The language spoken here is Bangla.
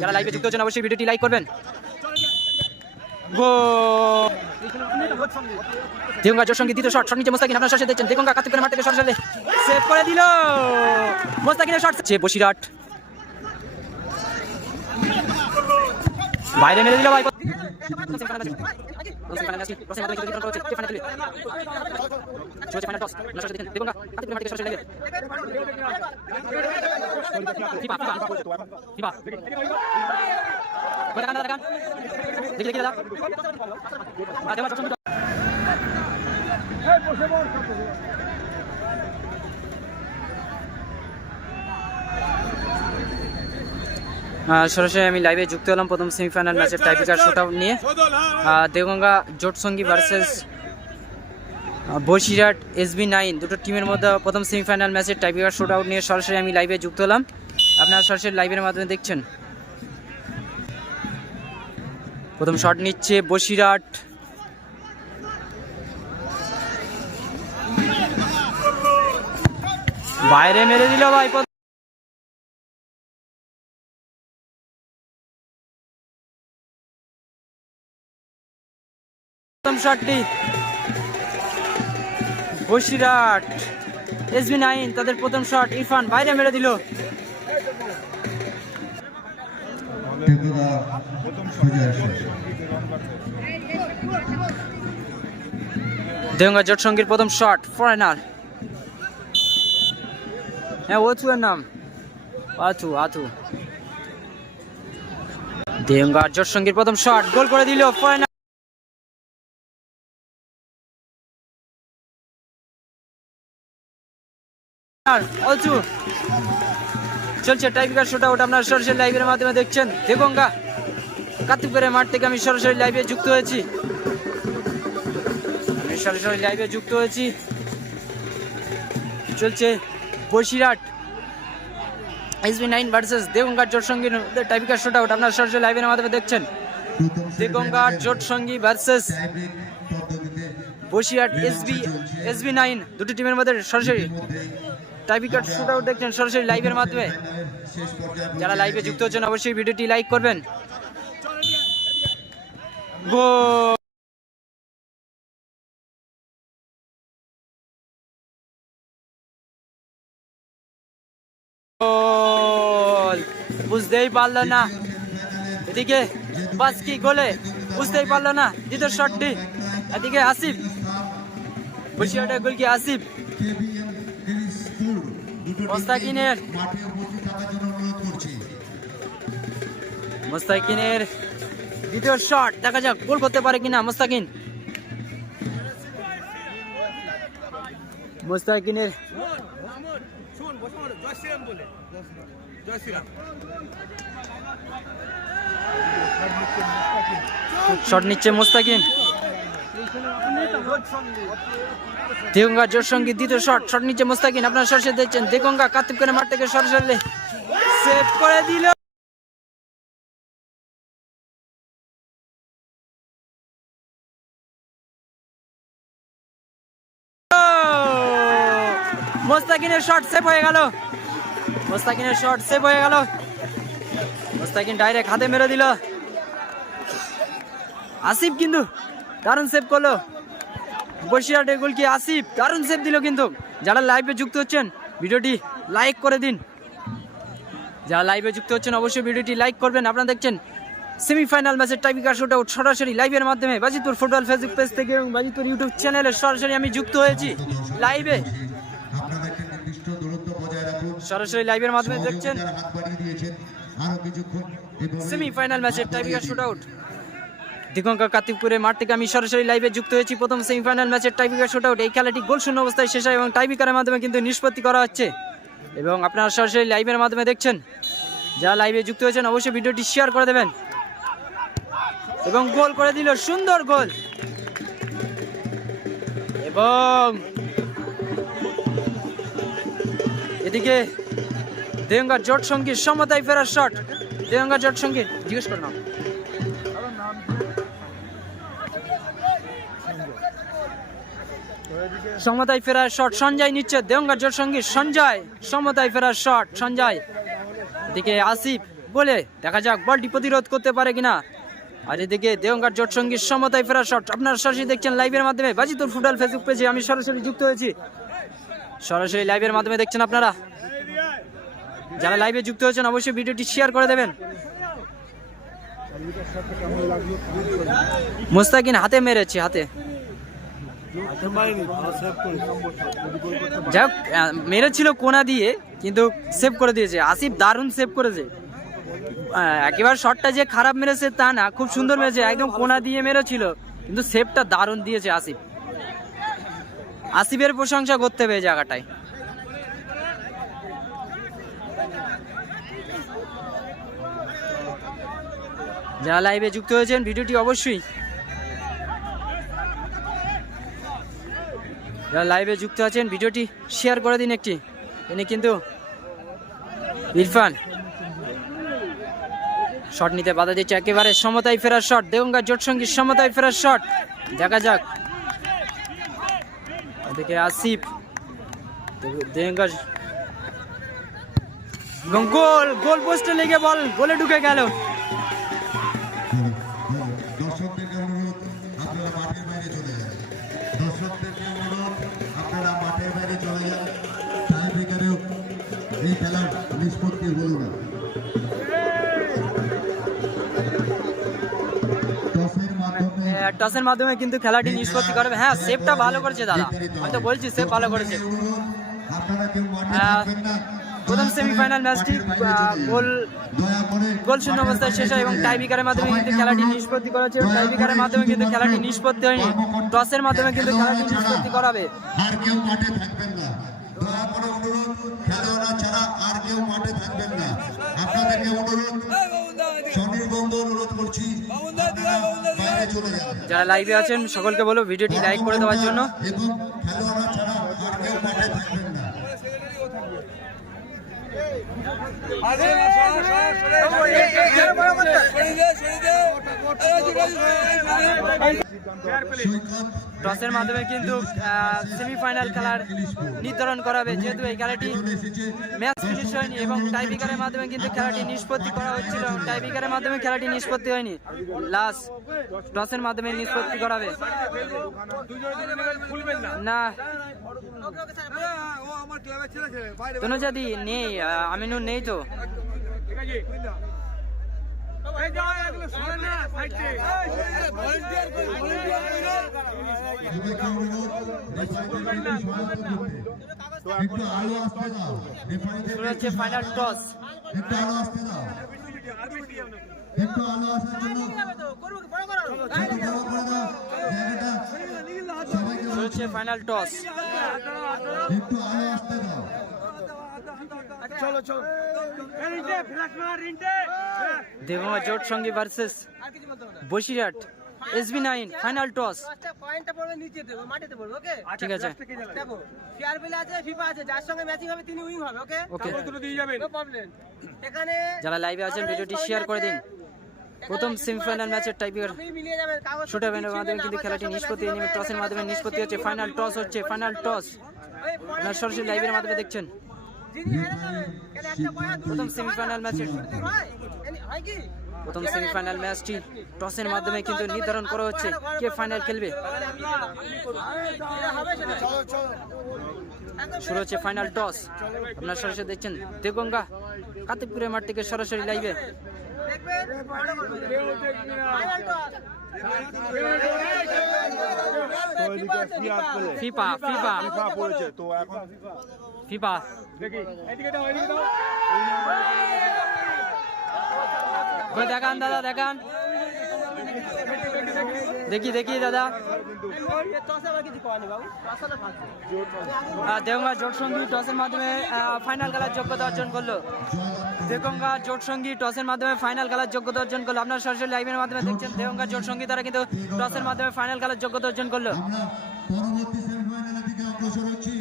যারা লাইভে যুক্ত হচ্ছেন অবশ্যই ভিডিওটি লাইক করবেন। দেগঙ্গা জোর সঙ্গে দ্বিতীয় শট নিচে মোস্তাকিন আপনার শট দেখছেন। দেগঙ্গা কাতুক করে মাঠ থেকে সরাসরি সেভ করে দিল মোস্তাকিনের শট বসিরহাট বাইরে মেরে দিল ভাই। সরাসরি আমি লাইভে যুক্ত হলাম প্রথম সেমিফাইনাল ম্যাচের টাইব্রেকার শুট আউট নিয়ে। দেগঙ্গা জোটসঙ্গী ভার্সেস বসিরহাট SB9 দুটো টিমের মধ্যে প্রথম সেমিফাইনাল ম্যাচের টাইব্রেকার শুট আউট নিয়ে সরাসরি আমি লাইভে যুক্ত হলাম। আপনারা সরাসরি লাইভের মাধ্যমে দেখছেন। প্রথম শট নিচ্ছে বসিরহাট, বাইরে মেরে দিল ভাই। প্রথম শটটি বসিরহাট SB9 তাদের প্রথম শট ইরফান বাইরে মেরে দিল। দেগঙ্গা জোট সঙ্গীর প্রথম শট ফরেনার, হ্যাঁ ওচু এর নাম আথু। দেগঙ্গা জোট সঙ্গীর প্রথম শট গোল করে দিল ফরেনার। চলছে টাইব্রেকার শুট আউট, আপনারা সরাসরি লাইভের মাধ্যমে দেখছেন। দেগঙ্গা কাতুকপুরের মাঠ থেকে আমি সরাসরি লাইভে যুক্ত হয়েছি। চলছে বসিরহাট SB9 ভার্সেস দেগঙ্গা জোট সঙ্গী টাইব্রেকার শুট আউট, আপনারা সরাসরি লাইভের মাধ্যমে দেখছেন। দেগঙ্গা জোট সঙ্গী ভার্সেস বসিরহাট SB9 দুটি টিমের মধ্যে সরাসরি টাইব্রেকার শুট আউট দেখছেন সরাসরি লাইভের মাধ্যমে। যারা লাইভে যুক্ত হচ্ছেন অবশ্যই ভিডিওটি লাইক করবেন। বুঝতেই পারলো না, এদিকে বাস্কি গোলে বুঝতেই পারলো না। দ্বিতীয় শটটি এদিকে আসিফ, বসিরহাটের গোল কি আসিফ। মোস্তাকিনের দ্বিতীয় শট, দেখা যাক গোল করতে পারে কিনা মোস্তাকিনের শট নিচ্ছে মোস্তাকিন। দেগঙ্গা জোট সঙ্গী দ্বিতীয় শট নিচ্ছে মোস্তাকিন, আপনারা সরাসরি দেখছেন। দেগঙ্গা কাতুকপুরের মাঠ থেকে সরাসরি সেভ করে দিল মোস্তাকিনের শট সেভ হয়ে গেল। মোস্তাকিন ডাইরেক্ট হাতে মেরে দিল। আসিফ কিন্তু দারুণ সেভ করলো। বসিরহাটের গোল কি আসিফ দারুণ সেভ দিল। কিন্তু যারা লাইভে যুক্ত হচ্ছেন ভিডিওটি লাইক করে দিন। যারা লাইভে যুক্ত হচ্ছেন অবশ্যই ভিডিওটি লাইক করবেন। আপনারা দেখছেন সেমিফাইনাল ম্যাচের টাইব্রেকার শুট আউট সরাসরি লাইভের মাধ্যমে বাজিতপুর ফুটবল ফেসবুক পেজ থেকে এবং বাজিতপুর ইউটিউব চ্যানেলে সরাসরি আমি যুক্ত হয়েছি লাইভে। সরাসরি লাইভের মাধ্যমে দেখছেন সেমিফাইনাল ম্যাচের টাইব্রেকার শুট আউট। দেগঙ্গা কাতুকপুরের মাঠ থেকে আমি সরাসরি লাইভে যুক্ত হয়েছি প্রথম সেমিফাইনাল ম্যাচের টাইব্রেকার শুট আউট। এই খেলাটি গোল শূন্য অবস্থায় শেষ হয় এবং টাইব্রেকারের মাধ্যমে কিন্তু নিষ্পত্তি করা হচ্ছে এবং আপনারা সরাসরি লাইভের মাধ্যমে দেখছেন। যারা লাইভে যুক্ত হয়েছেন অবশ্যই ভিডিওটি শেয়ার করে দেবেন। এবং গোল করে দিল, সুন্দর গোল। এবং এদিকে দেগঙ্গা জোট সঙ্গীর সমতায় ফেরার শট। দেগঙ্গা জোট সঙ্গীর জিজ্ঞেস করে নাও। সমতায় ফেরার শট সঞ্জয় নিচ্ছে। দেগঙ্গা জোট সঙ্গীর সঞ্জয় সমতায় ফেরার শট সঞ্জয়। এদিকে আসিফ বলে দেখা যাক বলটি প্রতিরোধ করতে পারে কিনা। আর এদিকে দেওঙ্গার জোট সঙ্গীর সমতায় ফেরার শট আপনারা সরাসরি দেখছেন লাইভের মাধ্যমে। বাজিতপুর ফুটবল ফেসবুক পেজে আমি সরাসরি যুক্ত হয়েছি, সরাসরি লাইভের মাধ্যমে দেখছেন আপনারা। যারা লাইভে যুক্ত হয়েছেন অবশ্যই ভিডিওটি শেয়ার করে দেবেন। মুস্তাকিন হাতে মেরেছে, হাতে যাক মেরেছিল কোনা দিয়ে, কিন্তু সেভ করে দিয়েছে আসিফ, দারুণ সেভ করেছে। একেবারে শটটা যে খারাপ মেরেছে তা না, খুব সুন্দর মেরেছে, একদম কোনা দিয়ে মেরেছিল, কিন্তু সেভটা দারুণ দিয়েছে আসিফ। আসিফের প্রশংসা করতে হবে এই জায়গাটায়। যারা লাইভে যুক্ত হয়েছেন ভিডিওটি অবশ্যই, যারা লাইভে যুক্ত আছেন ভিডিওটি শেয়ার করে দিন একটি। ইনি কিন্তু ইরফান শট নিতে বাধা দিচ্ছে, একেবারে সমতায় ফেরার শট, দেওঙ্গা জোট সঙ্গীর সমতায় ফেরার শট। দেখা যাক এদিকে আসিফ, দেওঙ্গা গোল, গোল পোস্টে লেগে বল গোলে ঢুকে গেল। দর্শকদেরকে অনুরোধ আপনারা মাঠের বাইরে চলে যান, দর্শকদেরকে অনুরোধ আপনারা মাঠের বাইরে চলে যান। টাই ব্রেকারেও এই খেলার নিষ্পত্তি হল না। টসের মাধ্যমে কিন্তু খেলাটি নিষ্পত্তি করবে। হ্যাঁ সেভটা ভালো করেছে দাদা, আমি তো বলছি সেভ ভালো করেছে। প্রথম সেমিফাইনাল ম্যাচটি গোল শূন্য অবস্থায় শেষ হয় এবং টাইব্রেকারের মাধ্যমে কিন্তু খেলাটি নিষ্পত্তি করেছে। টাইব্রেকারের মাধ্যমে কিন্তু খেলাটি নিষ্পত্তি হয়নি, টসের মাধ্যমে কিন্তু খেলাটি নিষ্পত্তি করাবে। আর কেউ মাঠে থাকবেন না, দয়া করে অনুরোধ, খেলোয়াড়রা ছাড়া আর কেউ মাঠে থাকবেন না। আপনাদেরকে অনুরোধ, স্বনির্বন্ধ অনুরোধ করছি, বাইরে চলে যান। যারা লাইভে আছেন সকলকে বলো ভিডিওটি লাইক করে দেওয়ার জন্য। এবং খেলোয়াড়রা ছাড়া আর কেউ মাঠে থাকবেন না। টসের মাধ্যমে কিন্তু সেমিফাইনাল খেলার নির্ধারণ করাবে, যেহেতু এই খেলাটি ম্যাচ ফিনিশ হয়নি এবং টাইব্রেকারের মাধ্যমে কিন্তু খেলাটি নিষ্পত্তি করা হচ্ছিল, টাইব্রেকারের মাধ্যমে খেলাটি নিষ্পত্তি হয়নি, লাস্ট টসের মাধ্যমে নিষ্পত্তি করাবে। না তনুজাদি নেই, আমিনুর নেই তো। একটু আলো আসতে দাও, শুরু হচ্ছে ফাইনাল টস। একটু আলো আসতে দাও, একটু আলো আসার জন্য শুরু হচ্ছে ফাইনাল টস। একটু আলো আসতে দাও। দেওঙ্গা জোট সঙ্গী versus Basirhat SB9 final toss. ঠিক আছে, যারা লাইভে আছেন ভিডিওটি শেয়ার করে দিন। প্রথম সেমিফাইনাল ম্যাচের টাইব্রেকার শুটারের মাধ্যমে কিন্তু খেলাটি নিষ্পত্তি হয়নি, টসের মাধ্যমে নিষ্পত্তি হচ্ছে। ফাইনাল টস হচ্ছে, ফাইনাল টস আপনারা সরাসরি লাইভের মাধ্যমে দেখছেন। প্রথম সেমিফাইনাল ম্যাচটি টসের মাধ্যমে কিন্তু নির্ধারণ করা হচ্ছে কে ফাইনাল খেলবে। শুরু হচ্ছে ফাইনাল টস, আপনারা সরাসরি দেখছেন দেওঙ্গা কাতিপুরের মাঠ থেকে সরাসরি লাইভে। ফিফা দেখান দাদা, দেখান, দেখি দাদা। দেওঙ্গা জোট সঙ্গী টসের মাধ্যমে ফাইনাল খেলার যোগ্যতা অর্জন করলো। দেওঙ্গা জোট সঙ্গী টসের মাধ্যমে ফাইনাল খেলার যোগ্যতা অর্জন করলো। আপনার সরাসরি লাইভের মাধ্যমে দেখছেন দেওঙ্গা জোট সঙ্গী তারা কিন্তু টসের মাধ্যমে ফাইনাল খেলার যোগ্যতা অর্জন করলো। পরবর্তী সেমিফাইনালের দিকে অগ্রসর হচ্ছি।